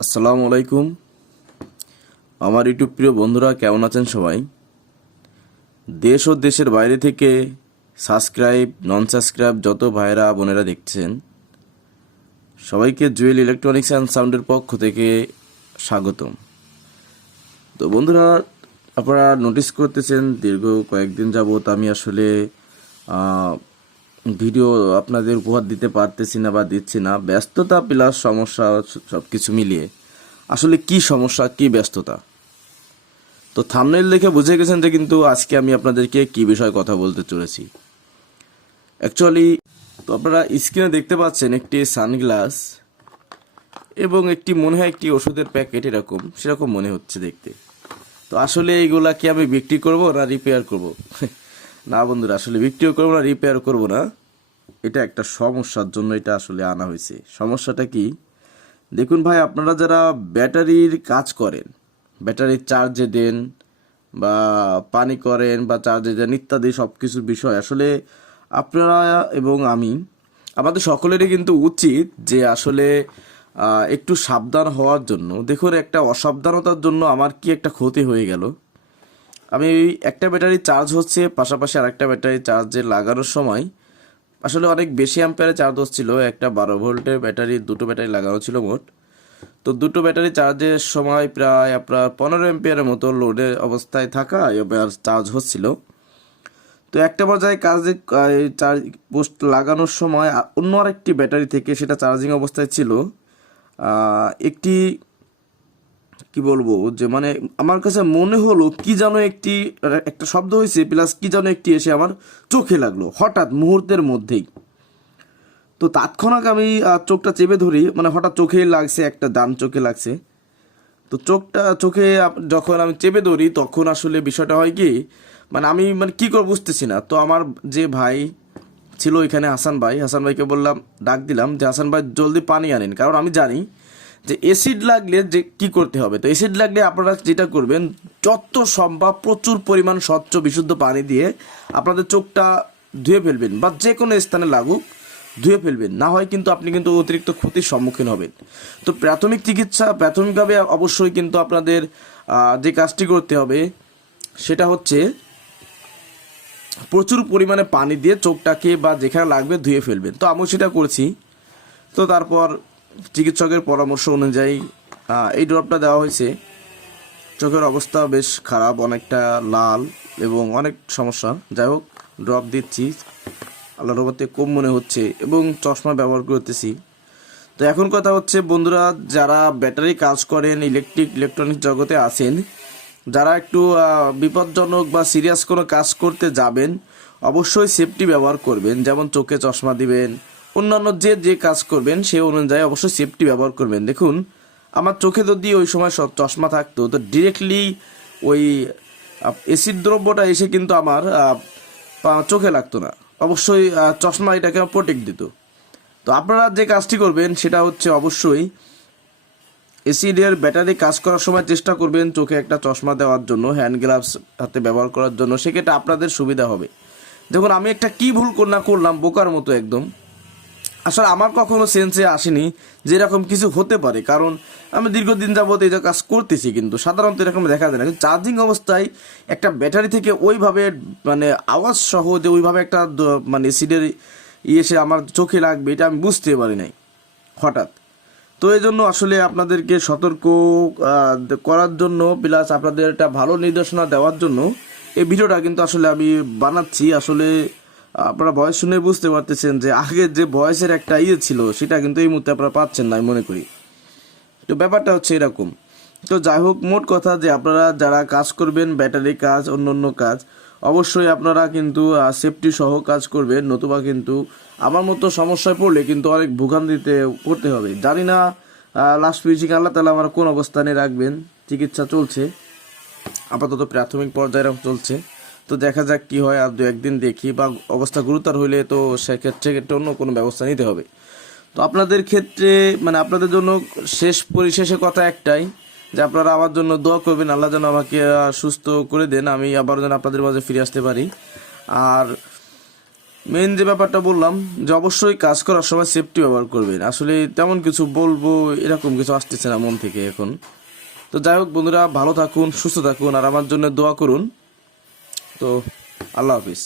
আসসালামু আলাইকুম আমার ইউটিউব প্রিয় বন্ধুরা, কেমন আছেন সবাই? দেশ ও দেশের বাইরে থেকে সাবস্ক্রাইব নন সাবস্ক্রাইব যত ভাইরা বোনেরা দেখছেন, সবাইকে জুয়েল ইলেকট্রনিক্স অ্যান্ড সাউন্ডের পক্ষ থেকে স্বাগতম। তো বন্ধুরা, আপনারা নোটিস করতেছেন দীর্ঘ কয়েকদিন যাবত আমি আসলে ভিডিও আপনাদের উপহার দিতে পারতেছি না বা দিচ্ছি না। ব্যস্ততা প্লাস সমস্যা সব কিছু মিলিয়ে আসলে কি সমস্যা, কি ব্যস্ততা, তো থাম্বনেল দেখে বুঝে গেছেন যে কিন্তু আজকে আমি আপনাদেরকে কি বিষয়ে কথা বলতে চলেছি। অ্যাকচুয়ালি তো আপনারা স্ক্রিনে দেখতে পাচ্ছেন একটি সানগ্লাস এবং একটি মনে হয় একটি ওষুধের প্যাকেট, সেরকম মনে হচ্ছে দেখতে। তো আসলে এইগুলা কি আমি বিক্রি করব না রিপেয়ার করব? না বন্ধুরা, আসলে বিক্রিও করবো না, রিপেয়ার করব না। এটা একটা সমস্যার জন্য এটা আসলে আনা হয়েছে। সমস্যাটা কি দেখুন ভাই, আপনারা যারা ব্যাটারির কাজ করেন, ব্যাটারির চার্জে দেন বা পানি করেন বা চার্জে দেন ইত্যাদি সব কিছু বিষয় আসলে আপনারা এবং আমাদের সকলেরই কিন্তু উচিত যে আসলে একটু সাবধান হওয়ার জন্য। দেখুন, একটা অসাবধানতার জন্য আমার কি একটা ক্ষতি হয়ে গেল। আমি একটা ব্যাটারি চার্জ হচ্ছে, পাশাপাশি আরেকটা ব্যাটারি চার্জে লাগানোর সময় আসলে অনেক বেশি অ্যাম্পিয়ারে চার্জ হচ্ছিল। একটা 12 ভোল্টের ব্যাটারি, দুটো ব্যাটারি লাগানো ছিল মোট। তো দুটো ব্যাটারি চার্জের সময় প্রায় আপনার 15 অ্যাম্পিয়ারের মতো লোডের অবস্থায় থাকা এবার চার্জ হচ্ছিল। তো একটা পর্যায়ে কাজে চার্জ পোস্ট লাগানোর সময় অন্য আরেকটি ব্যাটারি থেকে, সেটা চার্জিং অবস্থায় ছিল, একটি কি বলবো যে মানে আমার কাছে মনে হলো কি যেন একটা শব্দ হয়েছে, প্লাস কি যেন একটি এসে আমার চোখে লাগলো হঠাৎ মুহূর্তের মধ্যেই। তো তৎক্ষণাৎ আমি চোখটা চেপে ধরি, মানে হঠাৎ চোখে লাগছে, একটা ডান চোখে লাগছে। তো চোখে যখন আমি চেপে ধরি তখন আসলে বিষয়টা হয় কি, মানে আমি কি করে বুঝতেছি না। তো আমার যে ভাই ছিল এখানে, হাসান ভাইকে বললাম, ডাক দিলাম যে হাসান ভাই জলদি পানি আনেন, কারণ আমি জানি যে অ্যাসিড লাগলে যে কি করতে হবে। তো অ্যাসিড লাগলে আপনারা যেটা করবেন, যত সম্ভব প্রচুর পরিমাণ স্বচ্ছ বিশুদ্ধ পানি দিয়ে আপনাদের চোখটা ধুয়ে ফেলবেন, বা যে কোনো স্থানে লাগুক ধুয়ে ফেলবেন, না হয় কিন্তু আপনি কিন্তু অতিরিক্ত ক্ষতির সম্মুখীন হবেন। তো প্রাথমিকভাবে অবশ্যই কিন্তু আপনাদের যে কাজটি করতে হবে সেটা হচ্ছে প্রচুর পরিমাণে পানি দিয়ে চোখটাকে বা যেখানে লাগবে ধুয়ে ফেলবেন। তো আমি সেটা করছি। তো তারপর চিকিৎসকের পরামর্শ অনুযায়ী এই ড্রপটা দেওয়া হয়েছে। চোখের অবস্থা বেশ খারাপ, অনেকটা লাল এবং অনেক সমস্যা। যাই হোক, ড্রপ দিচ্ছি, আল্লাহর রহমতে কম মনে হচ্ছে এবং চশমা ব্যবহার করতেছি। তো এখন কথা হচ্ছে বন্ধুরা, যারা ব্যাটারি কাজ করেন, ইলেকট্রনিক্স জগতে আছেন, যারা একটু বিপজ্জনক বা সিরিয়াস কোনো কাজ করতে যাবেন, অবশ্যই সেফটি ব্যবহার করবেন। যেমন চোখে চশমা দিবেন, অন্যান্য যে কাজ করবেন সে অনুযায়ী অবশ্যই সেফটি ব্যবহার করবেন। দেখুন, আমার চোখে যদি ওই সময় সব চশমা থাকতো তো ডিরেক্টলি ওই অ্যাসিড দ্রব্যটা এসে কিন্তু আমার চোখে লাগতো না। অবশ্যই চশমা এটাকে প্রোটেক্ট দিত। তো আপনারা যে কাজটি করবেন সেটা হচ্ছে অবশ্যই অ্যাসিডের ব্যাটারি কাজ করার সময় চেষ্টা করবেন চোখে একটা চশমা দেওয়ার জন্য, হ্যান্ড গ্লাভস হাতে ব্যবহার করার জন্য। সেক্ষেত্রে আপনাদের সুবিধা হবে। দেখুন, আমি একটা কি ভুল করলাম বোকার মতো একদম। আসলে আমার কখনো সেন্সে আসেনি যে এরকম কিছু হতে পারে, কারণ আমি দীর্ঘদিন যাবত এই যে কাজ করতেছি, কিন্তু সাধারণত এরকম দেখা যায় না। কিন্তু চার্জিং অবস্থায় একটা ব্যাটারি থেকে ওইভাবে মানে আওয়াজ সহ যে ওইভাবে একটা মানে অ্যাসিডের এসে আমার চোখে লাগবে, এটা আমি বুঝতে পারি নাই হঠাৎ। তো এই জন্য আসলে আপনাদেরকে সতর্ক করার জন্য, প্লাস আপনাদের একটা ভালো নির্দেশনা দেওয়ার জন্য এই ভিডিওটা কিন্তু আসলে আমি বানাচ্ছি। আসলে আপনারা ভয়েস শুনে বুঝতে পারতেছেন যে আগের যে ভয়েসের একটা ছিল সেটা কিন্তু এই মুহূর্তে আপনারা পাচ্ছেন না, আমি মনে করি। তো ব্যাপারটা হচ্ছে এরকম। তো যাই হোক, মোট কথা যে আপনারা যারা কাজ করবেন, ব্যাটারি কাজ, অন্য কাজ, অবশ্যই আপনারা কিন্তু সেফটি সহ কাজ করবেন, নতুবা কিন্তু আমার মতো সমস্যায় পড়লে কিন্তু অনেক ভোগান্তিতে পড়তে হবে। জানি না লাস্ট ফিনিশিং আল্লাহ তাআলা আমার কোন অবস্থানে রাখবেন। চিকিৎসা চলছে, আপাতত প্রাথমিক পর্যায়ে চলছে। তো দেখা যাক কি হয়, আর 2-1 দিন দেখি, বা অবস্থা গুরুতর হইলে তো সেক্ষেত্রে অন্য কোনো ব্যবস্থা নিতে হবে। তো আপনাদের ক্ষেত্রে মানে আপনাদের জন্য পরিশেষে কথা একটাই, যে আপনারা আমার জন্য দোয়া করবেন, আল্লাহ যেন আমাকে সুস্থ করে দেন, আমি আবার যেন আপনাদের মাঝে ফিরে আসতে পারি। আর মেইন যে ব্যাপারটা বললাম যে অবশ্যই কাজ করার সময় সেফটি ব্যবহার করবেন। আসলে তেমন কিছু বলবো এরকম কিছু আসতেছে না মন থেকে এখন। তো যাই হোক বন্ধুরা, ভালো থাকুন, সুস্থ থাকুন, আর আমার জন্য দোয়া করুন। তো আল্লাহ হাফিজ।